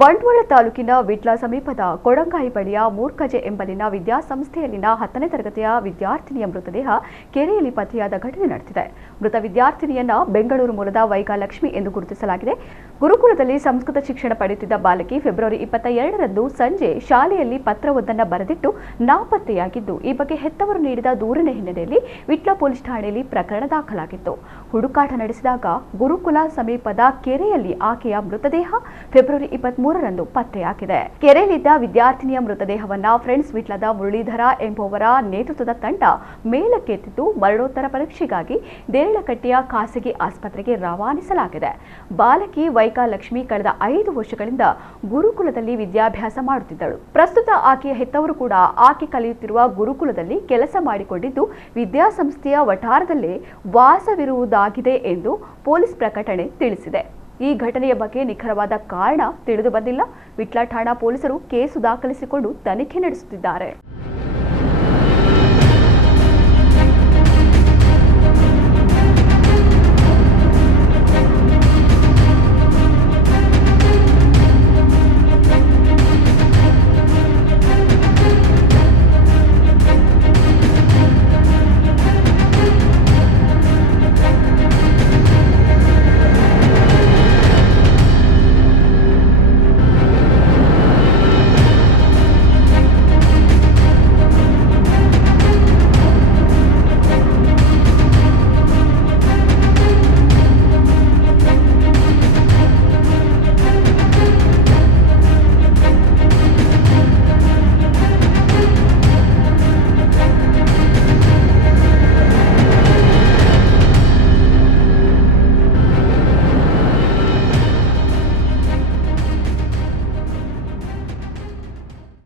ಬಂಟ್ವಾಳ ತಾಲೂಕಿನ ವಿಟ್ಲ ಸಮೀಪದ ಕೊಡಂಗಾಯಿ ಬಳಿಯ ಮೂರ್ಕಜೆ ಎಂಬಲ್ಲಿನ ವಿದ್ಯಾಸಂಸ್ಥೆಯಲ್ಲಿನ 10ನೇ ತರಗತಿಯ ವಿದ್ಯಾರ್ಥಿನಿಯ ಮೃತದೇಹ ಕೆರೆಯಲ್ಲಿ ಪತ್ತೆಯಾದ ಘಟನೆ ನಡೆದಿದೆ. ಮೃತ ವಿದ್ಯಾರ್ಥಿನಿಯನ್ನ ಬೆಂಗಳೂರು ಮೂಲದ ವೈಕಾಲಕ್ಷ್ಮಿ ಎಂದು ಗುರುತಿಸಲಾಗಿದೆ. ಗುರುಕುಲದಲ್ಲಿ ಸಂಸ್ಕೃತ ಶಿಕ್ಷಣ ಪಡೆಯುತ್ತಿದ್ದ ಬಾಲಕಿ ಫೆಬ್ರವರಿ 22ರಂದು ಸಂಜೆ ಶಾಲೆಯಲ್ಲಿ ಪತ್ರವೊಂದನ್ನು ಬರೆದಿಟ್ಟು ನಾಪತ್ತೆಯಾಗಿದ್ದು, ಈ ಬಗ್ಗೆ ಹೆತ್ತವರು ನೀಡಿದ ದೂರಿನ ಹಿನ್ನೆಲೆಯಲ್ಲಿ ವಿಟ್ಲ ಪೊಲೀಸ್ ಠಾಣೆಯಲ್ಲಿ ಪ್ರಕರಣ ದಾಖಲಾಗಿತ್ತು. ಹುಡುಕಾಟ ನಡೆಸಿದಾಗ ಗುರುಕುಲ ಸಮೀಪದ ಕೆರೆಯಲ್ಲಿ ಆಕೆಯ ಮೃತದೇಹ ಫೆಬ್ರವರಿ 23ರಂದು ಪತ್ತೆಯಾಗಿದೆ. ಕೆರೆಯಲ್ಲಿದ್ದ ವಿದ್ಯಾರ್ಥಿನಿಯ ಮೃತದೇಹವನ್ನ ಫ್ರೆಂಡ್ಸ್ ವಿಟ್ಲದ ಮುರಳೀಧರ ಎಂಬುವರ ನೇತೃತ್ವದ ತಂಡ ಮೇಲಕ್ಕೆತ್ತಿದ್ದು ಮರಣೋತ್ತರ ಪರೀಕ್ಷೆಗಾಗಿ ದೇರಳಕಟ್ಟೆಯ ಖಾಸಗಿ ಆಸ್ಪತ್ರೆಗೆ ರವಾನಿಸಲಾಗಿದೆ. ಬಾಲಕಿ ವೈಕಾಲಕ್ಷ್ಮಿ ಕಳೆದ 5 ವರ್ಷಗಳಿಂದ ಗುರುಕುಲದಲ್ಲಿ ವಿದ್ಯಾಭ್ಯಾಸ ಮಾಡುತ್ತಿದ್ದಳು. ಪ್ರಸ್ತುತ ಆಕೆಯ ಹೆತ್ತವರು ಕೂಡ ಆಕೆ ಕಲಿಯುತ್ತಿರುವ ಗುರುಕುಲದಲ್ಲಿ ಕೆಲಸ ಮಾಡಿಕೊಂಡಿದ್ದು, ವಿದ್ಯಾಸಂಸ್ಥೆಯ ವಠಾರದಲ್ಲೇ ವಾಸವಿರುವುದಾಗಿದೆ ಎಂದು ಪೊಲೀಸ್ ಪ್ರಕಟಣೆ ತಿಳಿಸಿದೆ. ಈ ಘಟನೆಯ ಬಗ್ಗೆ ನಿಖರವಾದ ಕಾರಣ ತಿಳಿದು ಬಂದಿಲ್ಲ. ವಿಟ್ಲ ಠಾಣಾ ಪೊಲೀಸರು ಕೇಸು ದಾಖಲಿಸಿಕೊಂಡು ತನಿಖೆ ನಡೆಸುತ್ತಿದ್ದಾರೆ.